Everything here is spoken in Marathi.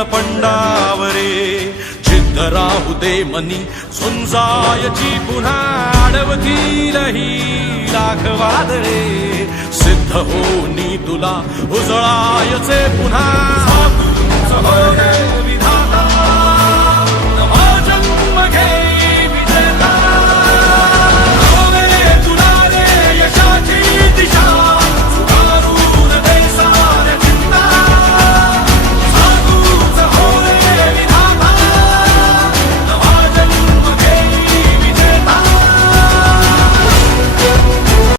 नीलपंडावरे जिद्द राहू दे मनी झुंजायची पुन्हा अडवतील ही लाख वादळे सिद्ध होनी तुला उजळायचे पुन्हा